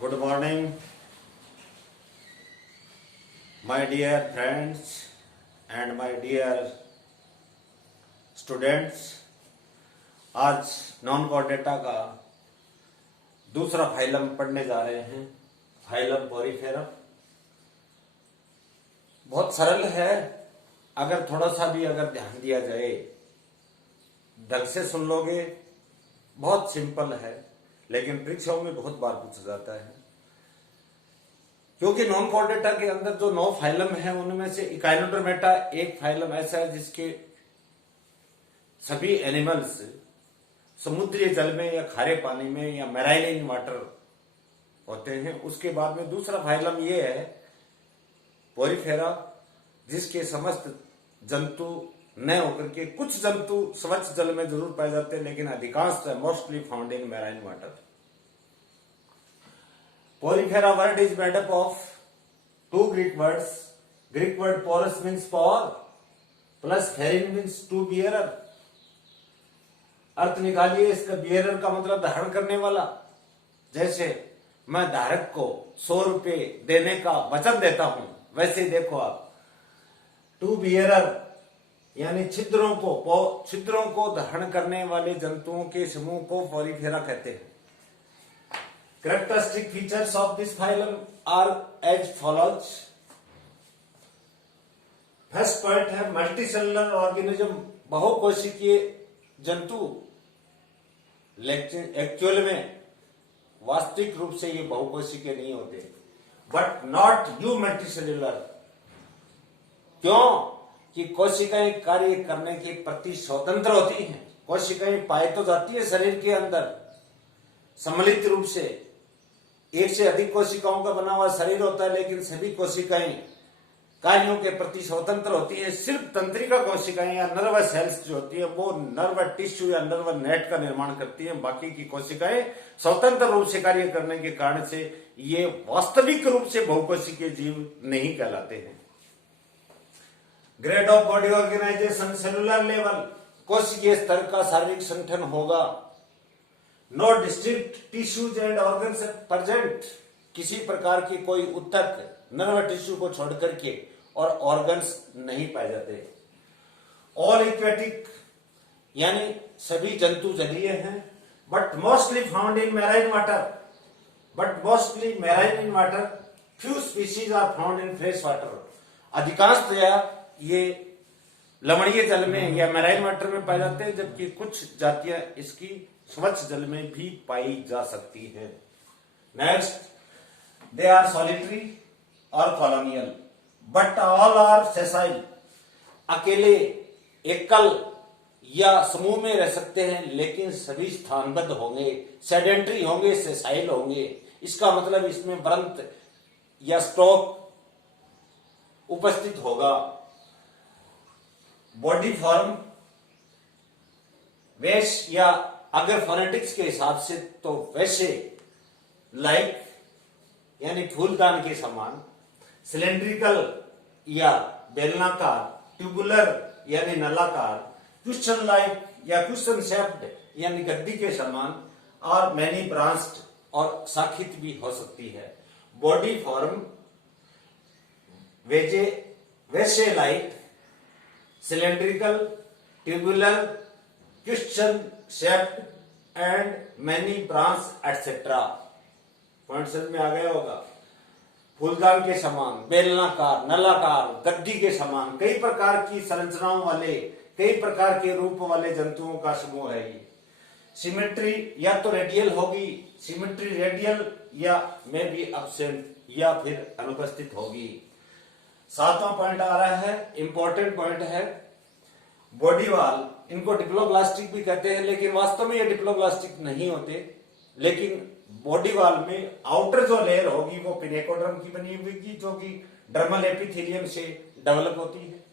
Good morning, my dear friends and my dear students। आज non code data का दूसरा phylum पढ़ने जा रहे हैं, फाइलम पोरीफेरा। बहुत सरल है, अगर थोड़ा सा भी ध्यान दिया जाए, ढंग से सुन लोगे, बहुत सिंपल है, लेकिन परीक्षाओं में बहुत बार पूछा जाता है। क्योंकि नॉन कोड डेटा के अंदर जो 9 फाइलम है, उनमें से इकाइनोडर्मेटा एक फाइलम ऐसा है जिसके सभी एनिमल्स समुद्री जल में या खारे पानी में या मैराइन इन वाटर होते हैं। उसके बाद में दूसरा फाइलम ये है पोरीफेरा, जिसके समस्त जंतु न होकर के कुछ जंतु स्वच्छ जल में जरूर पाए जाते हैं, लेकिन अधिकांश mostly found in marine water. Porifera word is made up of 2 Greek words। Greek word porous means pore plus ferin means to bearer। अर्थ निकालिए इसका। बियरर का मतलब धारण करने वाला। जैसे मैं धारक को 100 रुपए देने का वचन देता हूं, वैसे ही देखो आप, टू बियरर यानी छिद्रों को धारण करने वाले जंतुओं के समूह को पोरीफेरा कहते हैं। Characteristic features of this phylum are as follows. First point है मल्टीसेलुलर ऑर्गेनिज्म, बहुकोशिकीय जंतु। लेकिन एक्चुअल में वास्तविक रूप से ये बहुकोशिकीय नहीं होते, बट नॉट यू मल्टीसेलुलर। क्यों? कि कोशिकाएं कार्य करने के प्रति स्वतंत्र होती हैं। कोशिकाएं पाई तो जाती है शरीर के अंदर सम्मिलित रूप से, एक से अधिक कोशिकाओं का बना हुआ शरीर होता है, लेकिन सभी कोशिकाएं कार्यों के प्रति स्वतंत्र होती है। सिर्फ तंत्रिका कोशिकाएं या नर्व सेल्स जो होती है वो नर्व टिश्यू या नर्व नेट का निर्माण करती है। बाकी की कोशिकाएं स्वतंत्र रूप से कार्य करने के कारण से ये वास्तविक रूप से बहुकोशिकीय जीव नहीं कहलाते हैं। Grade of body organisation cellular level, कोशिकीय स्तर का शारीरिक संगठन होगा। No distinct tissues and organs present, किसी प्रकार की कोई उत्तक नर्व टिश्यू को छोड़कर के और ऑर्गन्स नहीं पाए जाते। ऑल एक्वेटिक यानी सभी जंतु जलीय हैं, but mostly found in marine water. Few species are found in fresh water. अधिकांशतया ये लवणीय जल में या मैराइन वाटर में पाए जाते हैं, जबकि कुछ जातियां इसकी स्वच्छ जल में भी पाई जा सकती है। नेक्स्ट, दे आर सॉलिटरी और colonial, but all are sessile. अकेले, एकल या समूह में रह सकते हैं, लेकिन सभी स्थानबद्ध होंगे, सेडेंट्री होंगे, सेसाइल होंगे। इसका मतलब इसमें व्रंत या स्टॉक उपस्थित होगा। बॉडी फॉर्म, वेश या अगर फोनेटिक्स के हिसाब से तो वैसे लाइक यानी फूलदान के समान, सिलेंड्रिकल या बेलनाकार, ट्यूबुलर यानी नलाकार, क्वेश्चन लाइक या क्वेश्चन शेप्ड यानी गद्दी के समान, और मैनी ब्रांच्ड और शाखित भी हो सकती है। बॉडी फॉर्म वैसे like, cylindrical, tubular, question shaped and many branch etcetera. Point समझ में आ गया होगा। फूलदान के समान, बेलनाकार, नलाकार, गद्दी के समान, कई प्रकार की संरचनाओं वाले, कई प्रकार के रूप वाले जंतुओं का समूह है ये। सिमेट्री या तो रेडियल होगी, सिमेट्री रेडियल या में भी एब्सेंट या फिर अनुपस्थित होगी। 7वां पॉइंट आ रहा है, इंपॉर्टेंट पॉइंट है, बॉडी वॉल। इनको डिप्लोब्लास्टिक भी कहते हैं, लेकिन वास्तव में ये डिप्लोब्लास्टिक नहीं होते। लेकिन बॉडी वॉल में आउटर जो लेयर होगी वो पिनेकोड्रम की बनी हुई, जो कि डर्मल एपिथेलियम से डेवलप होती है,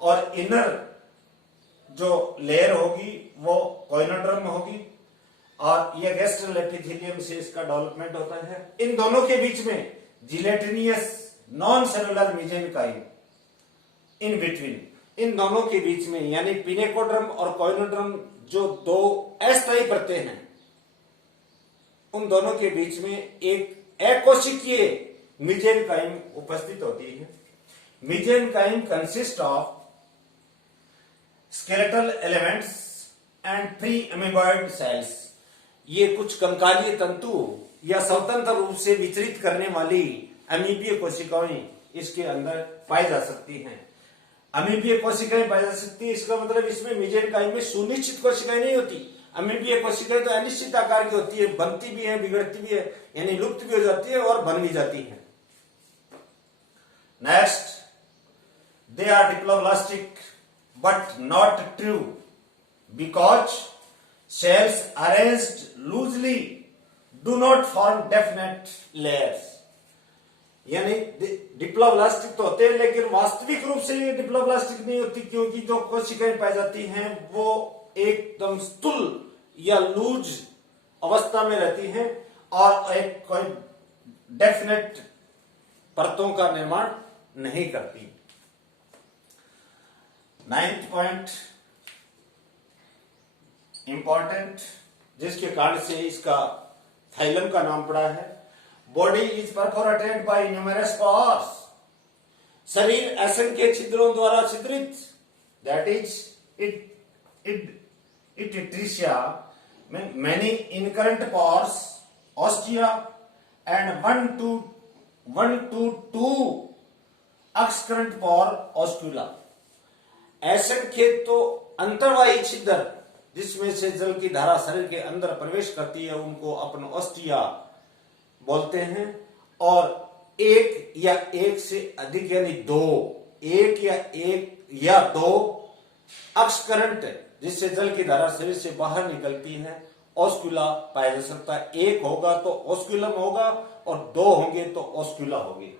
और इनर जो लेयर होगी वो कोइनोड्रम होगी, और ये गैस्ट्रल एपिथेलियम से इसका डेवलपमेंट होता है। इन दोनों के बीच में gelatinous non cellular mesenchyme in between, इन दोनों के बीच में यानी पिनेकोड्रम और कोइनोड्रम जो 2 अस्थायी परतें हैं, उन दोनों के बीच में एक अकोशिकीय मीजेनकाइम उपस्थित होती है। Mesenchyme consist of skeletal elements and free amoeboid cells. ये कुछ कंकालीय तंतु या स्वतंत्र रूप से विचरित करने वाली अमीबीय कोशिकाएं इसके अंदर पाई जा सकती हैं। अमीबीय कोशिकाएं पाई जा सकती है, इसका मतलब इसमें मीजेनकाइम में सुनिश्चित कोशिकाएं नहीं होती। अमीबीय कोशिकाएं तो अनिश्चित आकार की होती है, बनती भी है, बिगड़ती भी है, यानी लुप्त भी हो जाती है और बन भी जाती है। Next, they are diploblastic but not true because cells arranged loosely do not form definite layers। यानी डिप्लोब्लास्टिक तो होते हैं लेकिन वास्तविक रूप से ये डिप्लोब्लास्टिक नहीं होती, क्योंकि जो कोशिकाएं पाई जाती हैं वो एकदम स्थूल या लूज अवस्था में रहती हैं और एक कोई डेफिनेट परतों का निर्माण नहीं करती। 9th पॉइंट इंपॉर्टेंट, जिसके कारण से इसका फाइलम का नाम पड़ा है। Body is perforated by numerous pores. शरीर असंख्य छिद्रों द्वारा छिद्रित, दैट इज इट ट्रिशिया many incurrent pores ostia and 1 to 2 excurrent pore oscula. असंख्य तो अंतर्वाही छिद्र जिसमें से जल की धारा शरीर के अंदर प्रवेश करती है उनको अपन ऑस्टिया बोलते हैं, और एक या एक से अधिक यानी एक या दो एक्सकरेंट जिससे जल की धारा शरीर से बाहर निकलती है ऑस्क्यूला पाया जा सकता है। एक होगा तो ऑस्क्यूलम होगा और दो होंगे तो ऑस्क्यूला होगी,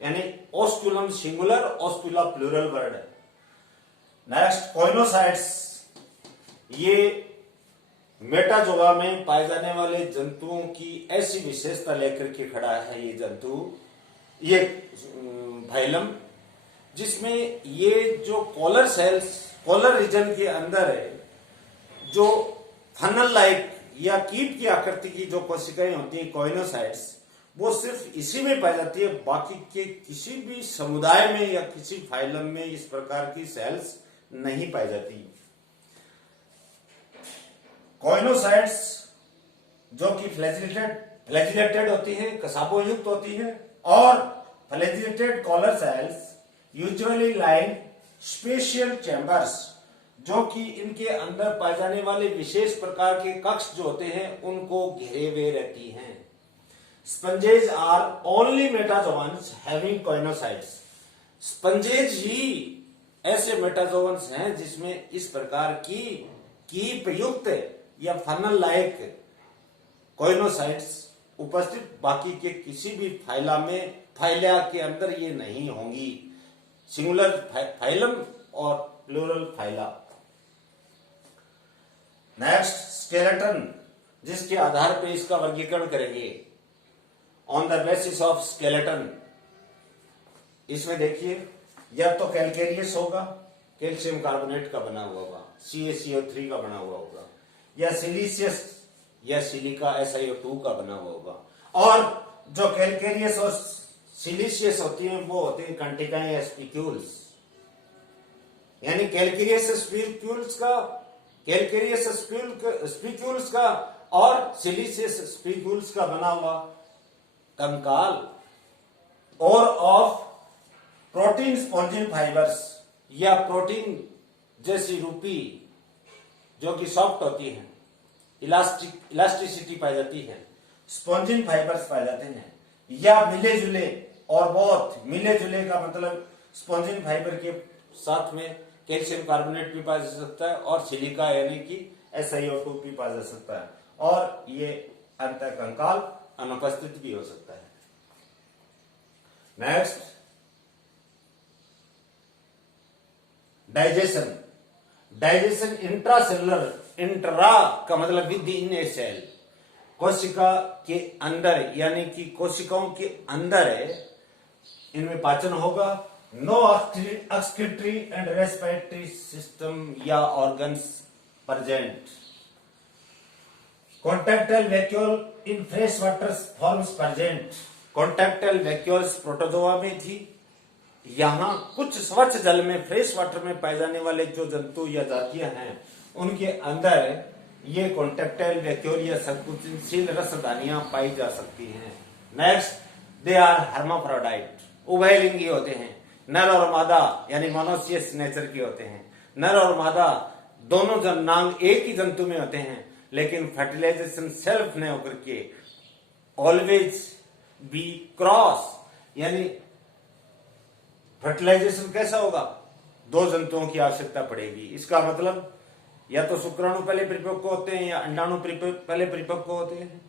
यानी ऑस्क्यूलम सिंगुलर, ऑस्क्यूला प्लूरल वर्ड है। Next, coenocytes. ये मेटाजोआ में पाए जाने वाले जंतुओं की ऐसी विशेषता लेकर के खड़ा है ये जंतु, ये फाइलम, जिसमें ये जो कॉलर सेल्स, कॉलर रीजन के अंदर है, जो फनल लाइक या कीट की आकृति की जो कोशिकाएं होती हैं कोइनोसाइट्स, वो सिर्फ इसी में पाई जाती है। बाकी के किसी भी समुदाय में या किसी फाइलम में इस प्रकार की सेल्स नहीं पाई जाती। कोइनोसाइट्स जो कि फ्लैजिलेटेड होती हैं, कसाबों युक्त होती हैं, और flagellated collar cells usually line special chambers, जो कि इनके अंदर पाए जाने वाले विशेष प्रकार के कक्ष जो होते हैं उनको घेरे हुए रहती हैं। स्पंजेज आर ओनली मेटाजोअन्स हैविंग कोइनोसाइट्स। स्पंजेज ही ऐसे मेटाजोअन्स हैं जिसमें इस प्रकार की कीप युक्त या फनल लाइक कोइनोसाइट्स उपस्थित, बाकी के किसी भी फाइलिया के अंदर ये नहीं होंगी। सिंगुलर फाइलम और प्लूरल फाइला। नेक्स्ट, स्केलेटन, जिसके आधार पे इसका वर्गीकरण करेंगे। On the basis of skeleton, इसमें देखिए या तो कैलकेरियस होगा, कैल्शियम कार्बोनेट का बना हुआ होगा, CaCO3 का बना हुआ होगा, या सिलिशियस या सिलिका SiO2 का बना हुआ होगा। और जो कैलकेरियस और सिलिशियस होती हैं वो होती हैं कंटिकाएं या स्पिक्यूल्स, यानी कैलकेरियस स्पिक्यूल्स का और सिलिशियस स्पिक्यूल्स का बना हुआ कंकाल, और ऑफ प्रोटीन स्पॉन्जिन फाइबर्स, या प्रोटीन जैसी रूपी जो कि सॉफ्ट होती है, इलास्टिसिटी पाई जाती है, स्पॉन्जिन फाइबर्स पाए जाते हैं, या मिले जुले, और बहुत मिले जुले का मतलब स्पॉन्जिन फाइबर के साथ में कैल्शियम कार्बोनेट भी पाया जा सकता है और सिलिका यानी कि SiO2 भी पाया जा सकता है, और ये अंतःकंकाल अनुपस्थित भी हो सकता है। नेक्स्ट, डाइजेशन इंट्रासेलुलर, इंट्रा का मतलब विद इन ए सेल, कोशिका के अंदर यानी कि कोशिकाओं के अंदर है, इनमें पाचन होगा। No excretory and respiratory system या organs present. Contractile vacuole in fresh water forms present. Contractile vacuoles protozoa में थी। यहाँ कुछ स्वच्छ जल में फ्रेश वाटर में पाए जाने वाले जो जंतु या जातियां हैं उनके अंदर ये कॉन्टैक्टाइल वैक्यूल या संकुचनशील रसदानियां पाई जा सकती हैं। नेक्स्ट, दे आर हर्माफ्रोडाइट, उभयलिंगी होते हैं। नर और मादा यानी मोनोसियस नेचर के होते हैं। नर और मादा दोनों जनांग एक ही जंतु में होते हैं, लेकिन फर्टिलाइजेशन सेल्फ ने होकर के ऑलवेज बी क्रॉस, यानी फर्टिलाइजेशन कैसा होगा, दो जंतुओं की आवश्यकता पड़ेगी। इसका मतलब या तो शुक्राणु पहले परिपक्व होते हैं या अंडाणु पहले परिपक्व होते हैं।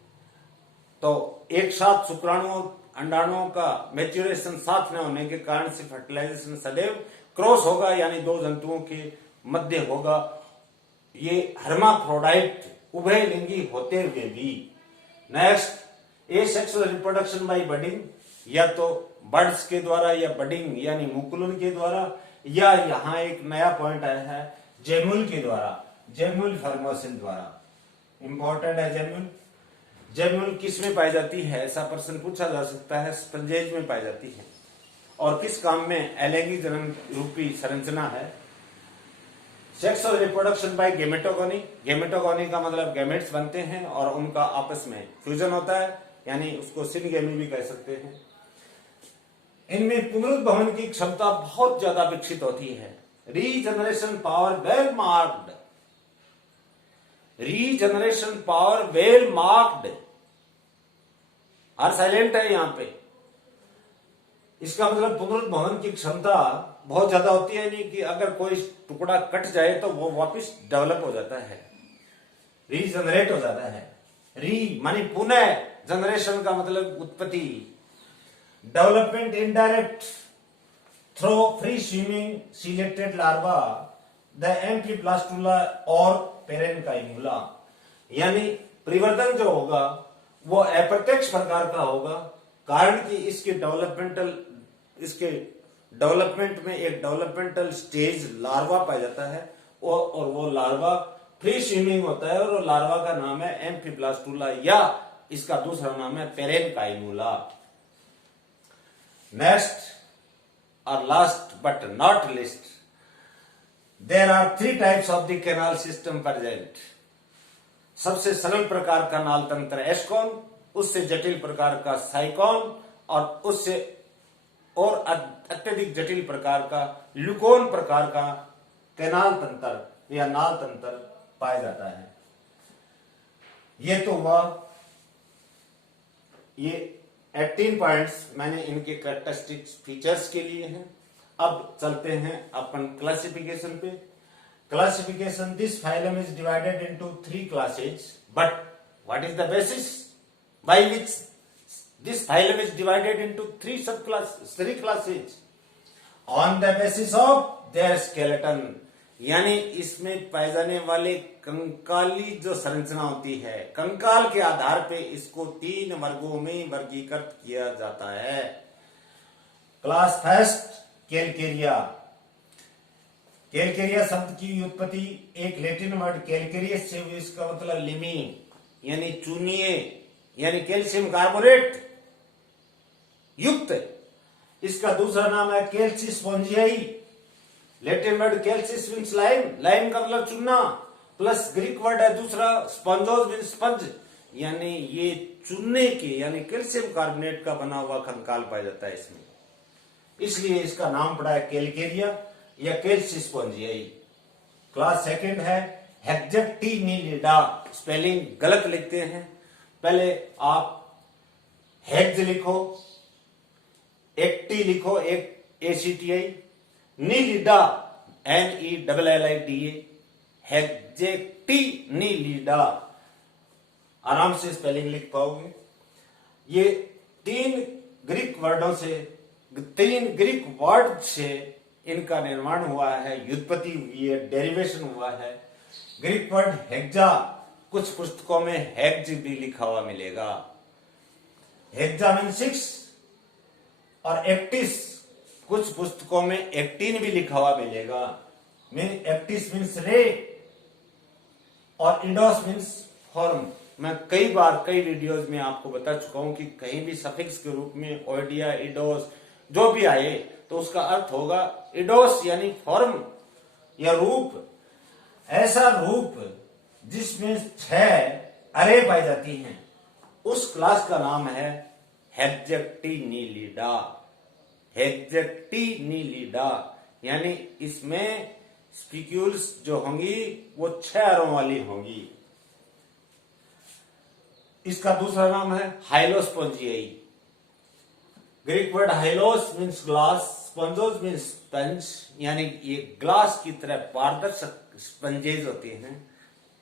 तो एक साथ शुक्राणु अंडाणुओं का मैच्योरेशन साथ न होने के कारण से फर्टिलाइजेशन सदैव क्रॉस होगा, यानी दो जंतुओं के मध्य होगा। ये हर्माफ्रोडाइट उभयलिंगी होते हुए भी। Next, A sexual reproduction by budding, या तो बर्ड्स के द्वारा या बडिंग यानी मुकुलन के द्वारा, या यहाँ एक नया पॉइंट आया है जेमुल के द्वारा, जेमुल फॉर्मेशन द्वारा। इंपॉर्टेंट है जेमुल। जेमुल किस में पाई जाती है, ऐसा प्रश्न पूछा जा सकता है। स्पंजेज में पाई जाती है। और किस काम में, अलैंगिक जन्म रूपी संरचना है। Sexual reproduction by gametogony, gametogony का मतलब गैमेट्स बनते हैं और उनका आपस में फ्यूजन होता है, यानी उसको सिनगेमी भी कह सकते हैं। इनमें पुनरुद्भवन की क्षमता बहुत ज्यादा विकसित होती है। Regeneration power well marked, regeneration power well marked, और साइलेंट है यहां पे। इसका मतलब पुनरुद्भवन की क्षमता बहुत ज्यादा होती है, नहीं कि अगर कोई टुकड़ा कट जाए तो वो वापस डेवलप हो जाता है, रीजनरेट हो जाता है। री मानी पुनः, जनरेशन का मतलब उत्पत्ति। Development indirect through free swimming ciliated larva the amphiblastula और पेरेनकाइमुला, यानी परिवर्तन जो होगा वो अप्रत्यक्ष प्रकार का होगा, कारण कि इसके डेवलपमेंट में एक डेवलपमेंटल स्टेज लार्वा पाया जाता है, और वो लार्वा फ्री स्विमिंग होता है, और लार्वा का नाम है एम्फीब्लास्टुला, या इसका दूसरा नाम है पेरेनकाइमुला। नेक्स्ट और last but not least, there are 3 types of the canal system present. सबसे सरल प्रकार का नाल तंत्र एस्कॉन, उससे जटिल प्रकार का साइकॉन, और उससे और अत्यधिक जटिल प्रकार का ल्यूकोन प्रकार का कैनाल तंत्र या नाल तंत्र पाया जाता है। ये तो हुआ, ये 18 पॉइंट्स मैंने इनके कैरेक्टरिस्टिक फीचर्स के लिए हैं। अब चलते हैं अपन क्लासिफिकेशन पे। Classification, this phylum is divided into 3 classes, but what is the basis by which this phylum is divided into 3 classes on the basis of their skeleton, यानी इसमें पाए जाने वाले कंकाली जो संरचना होती है, कंकाल के आधार पे इसको 3 वर्गों में वर्गीकृत किया जाता है। Class first, Calcarea. कैलकेरिया शब्द की उत्पत्ति एक लैटिन वर्ड कैलकेरियस से हुई, इसका मतलब लिमी यानी चूनिए, यानी कैल्शियम कार्बोनेट युक्त। इसका दूसरा नाम है Calcispongiae, Latin word calcis means lime, lime का मतलब चूना, प्लस ग्रीक वर्ड है दूसरा स्पंजोस मीन्स स्पंज, यानी ये चूने के यानी कैल्शियम कार्बोनेट का बना हुआ कंकाल पाया जाता है इसमें, इसलिए इसका नाम पड़ा है कैलकेरिया या कैल्सीस्पोंजियाई। क्लास सेकंड है हेक्जेक्टिनिलिडा, स्पेलिंग गलत लिखते हैं, पहले आप हेक्ज लिखो, एक्टी लिखो, एक ACTI, नीलिडा NELLIDA, हेक्जेक्टिनिलिडा, आराम से स्पेलिंग लिख पाओगे। ये 3 ग्रीक वर्ड से इनका निर्माण हुआ है, व्युत्पत्ति हुई है, डेरिवेशन हुआ है। ग्रीक वर्ड हेक्जा, कुछ पुस्तकों में हेक्ज भी लिखा हुआ मिलेगा, हेक्जा मीन 6, और एक्टिस कुछ पुस्तकों में एक्टिन भी लिखा हुआ मिलेगा, एक्टिस मीन्स रे, और इंडोस मीन्स फॉर्म, मैं कई बार कई वीडियोस में आपको बता चुका हूं कि कहीं भी सफिक्स के रूप में ओइडिया, इडोस जो भी आए तो उसका अर्थ होगा इडोस यानी फॉर्म या रूप, ऐसा रूप जिसमें 6 अरे पाई जाती हैं, उस क्लास का नाम है हेक्जेक्टिनिलिडा। हेक्जेक्टिनिलिडा यानी इसमें स्पीक्यूल्स जो होंगी वो 6 अरों वाली होंगी। इसका दूसरा नाम है Hyalospongiae. Greek word hyalos means glass, spongos means sponge, यानी ये ग्लास की तरह पारदर्शक स्पंजेज होते हैं,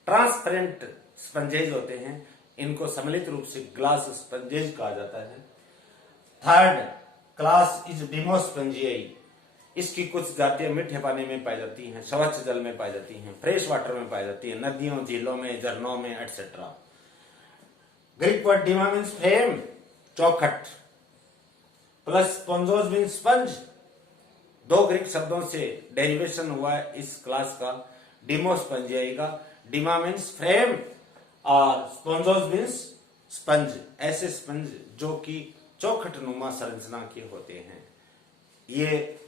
ट्रांसपेरेंट स्पंजेज होते हैं, इनको सम्मिलित रूप से ग्लास स्पंजेज कहा जाता है। Third class is Demospongiae. इसकी कुछ जातियां मीठे पानी में पाई जाती हैं, स्वच्छ जल में पाई जाती हैं, फ्रेश वाटर में पाई जाती हैं, नदियों, झीलों में, झरनों में etcetera. Greek word dema means frame, चौखट, plus spongos means sponge. 2 Greek शब्दों से डेरिवेशन हुआ है इस क्लास का, डिमोस्पोंजियाई का। डिमा मीन्स फ्रेम और स्पॉन्जोस मीन्स स्पंज, ऐसे स्पंज जो कि चौखट नुमा संरचना के होते हैं। ये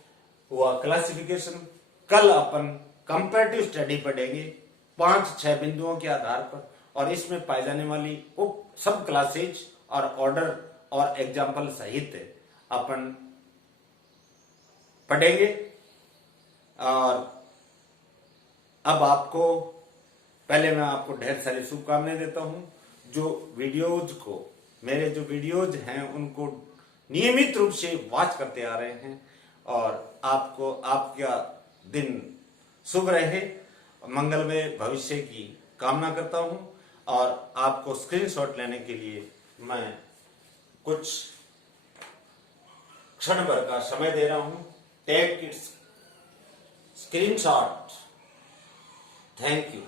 हुआ क्लासिफिकेशन। कल अपन कंपैरेटिव स्टडी पढ़ेंगे 5-6 बिंदुओं के आधार पर, और इसमें पाई जाने वाली उप सब क्लासेज और ऑर्डर और एग्जाम्पल सहित अपन पढ़ेंगे। और अब आपको पहले मैं आपको ढेर सारी शुभकामनाएं देता हूं। जो वीडियोज को, मेरे जो वीडियोज हैं उनको नियमित रूप से वॉच करते आ रहे हैं, और आपको आपका दिन शुभ रहे, मंगलमय भविष्य की कामना करता हूं। और आपको स्क्रीनशॉट लेने के लिए मैं कुछ क्षण भर का समय दे रहा हूं। Take its screenshot. Thank you.